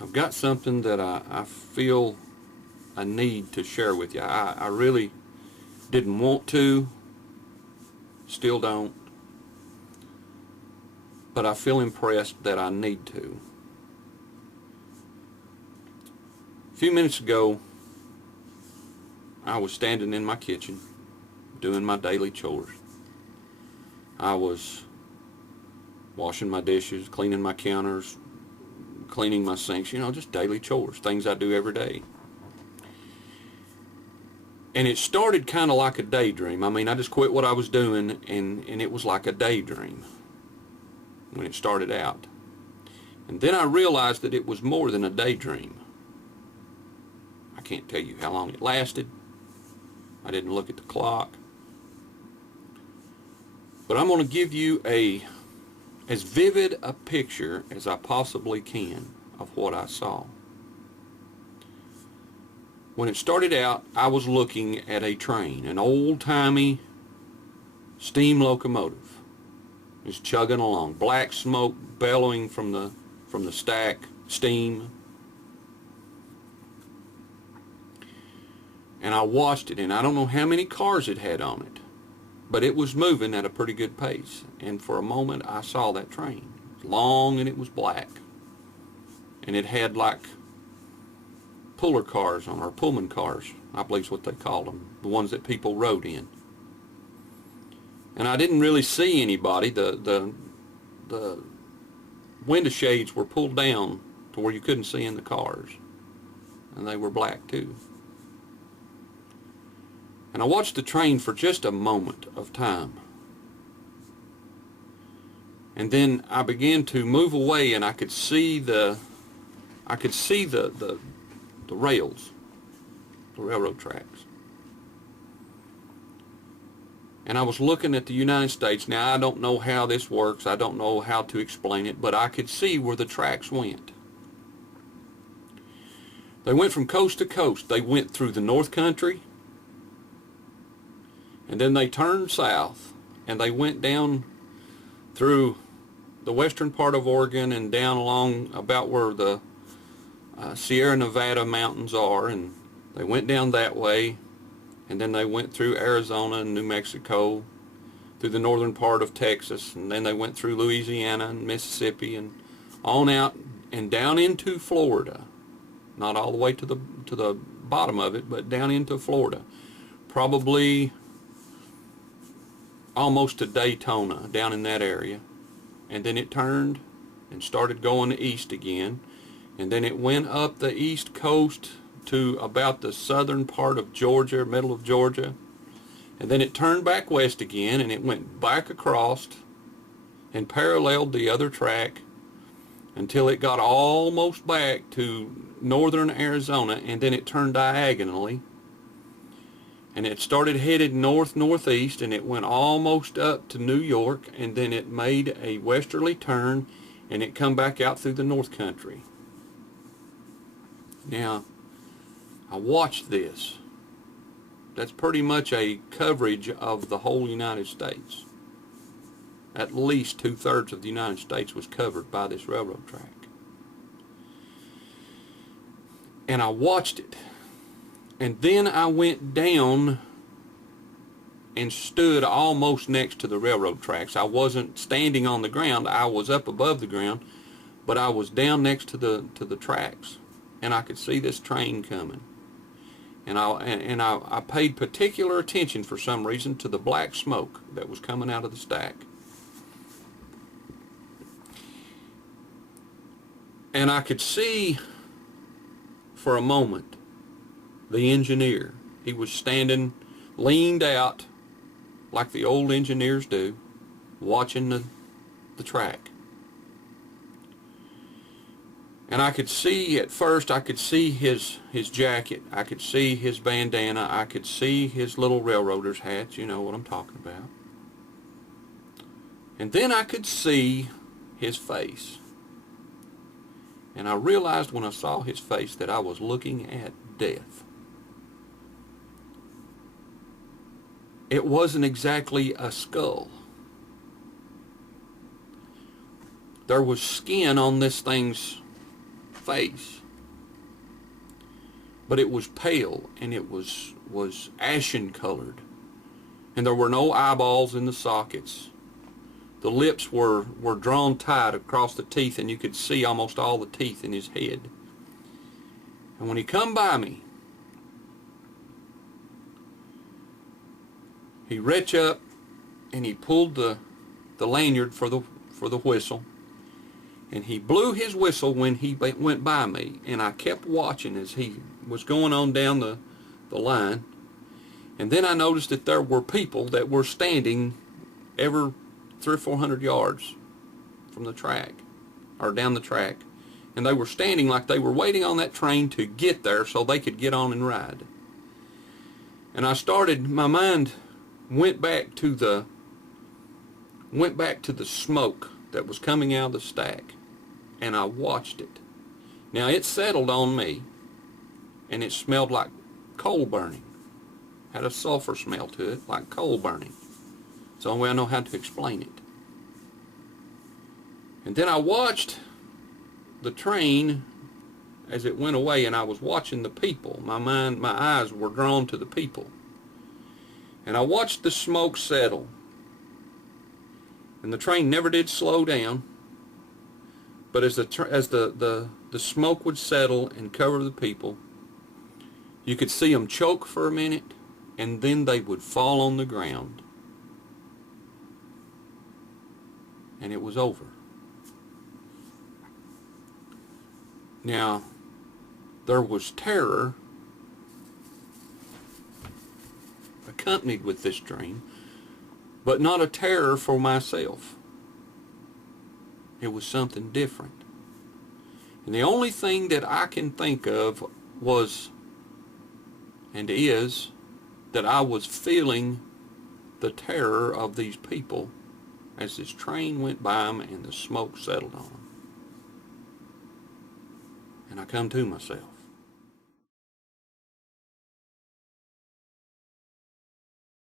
I've got something that I feel I need to share with you. I really didn't want to, still don't, but I feel impressed that I need to. A few minutes ago, I was standing in my kitchen doing my daily chores. I was washing my dishes, cleaning my counters, cleaning my sinks, just daily chores, things I do every day. And it started kind of like a daydream. I mean, I just quit what I was doing, and it was like a daydream when it started out. And then I realized that it was more than a daydream. I can't tell you how long it lasted. I didn't look at the clock. But I'm going to give you as vivid a picture as I possibly can of what I saw. When it started out, I was looking at a train, an old-timey steam locomotive. It was chugging along, black smoke bellowing from the stack, steam. And I watched it, and I don't know how many cars it had on it, but it was moving at a pretty good pace. And for a moment, I saw that train. It was long and it was black. And it had like puller cars on, or Pullman cars, I believe is what they called them, the ones that people rode in. And I didn't really see anybody. The window shades were pulled down to where you couldn't see in the cars, and they were black too. And I watched the train for just a moment of time. And then I began to move away, and I could see the rails, the railroad tracks. And I was looking at the United States. Now, I don't know how this works. I don't know how to explain it, but I could see where the tracks went. They went from coast to coast. They went through the North Country, and then they turned south, and they went down through the western part of Oregon and down along about where the Sierra Nevada mountains are, and they went down that way, and then they went through Arizona and New Mexico, through the northern part of Texas, and then they went through Louisiana and Mississippi and on out and down into Florida. Not all the way to the bottom of it, but down into Florida. Probably almost to Daytona, down in that area. And then it turned and started going east again. And then it went up the east coast to about the southern part of Georgia, middle of Georgia. And then it turned back west again, and it went back across and paralleled the other track until it got almost back to northern Arizona, and then it turned diagonally. And it started headed north-northeast, and it went almost up to New York, and then it made a westerly turn, and it come back out through the North Country. Now, I watched this. That's pretty much a coverage of the whole United States. At least 2/3 of the United States was covered by this railroad track. And I watched it. And then I went down and stood almost next to the railroad tracks. I wasn't standing on the ground. I was up above the ground, but I was down next to the tracks, and I could see this train coming. And I paid particular attention for some reason to the black smoke that was coming out of the stack. And I could see for a moment the engineer. He was standing, leaned out like the old engineers do, watching the track. And I could see, at first, I could see his jacket. I could see his bandana. I could see his little railroader's hat. You know what I'm talking about. And then I could see his face. And I realized when I saw his face that I was looking at death. It wasn't exactly a skull. There was skin on this thing's face. But it was pale, and it was ashen colored. And there were no eyeballs in the sockets. The lips were drawn tight across the teeth, and you could see almost all the teeth in his head. And when he come by me, he reached up and he pulled the lanyard for the whistle, and he blew his whistle when he went by me, and I kept watching as he was going on down the line. And then I noticed that there were people that were standing every 300 or 400 yards from the track, or down the track, and they were standing like they were waiting on that train to get there so they could get on and ride. And my mind went back to the smoke that was coming out of the stack, and I watched it. Now it settled on me, and it smelled like coal burning. Had a sulfur smell to it, like coal burning. It's the only way I know how to explain it. And then I watched the train as it went away, and I was watching the people. My eyes were drawn to the people. And I watched the smoke settle. And the train never did slow down. But as the smoke would settle and cover the people, you could see them choke for a minute, and then they would fall on the ground. And it was over. Now, there was terror accompanied with this dream, but not a terror for myself. It was something different. And the only thing that I can think of was, and is, that I was feeling the terror of these people as this train went by them and the smoke settled on them. And I come to myself.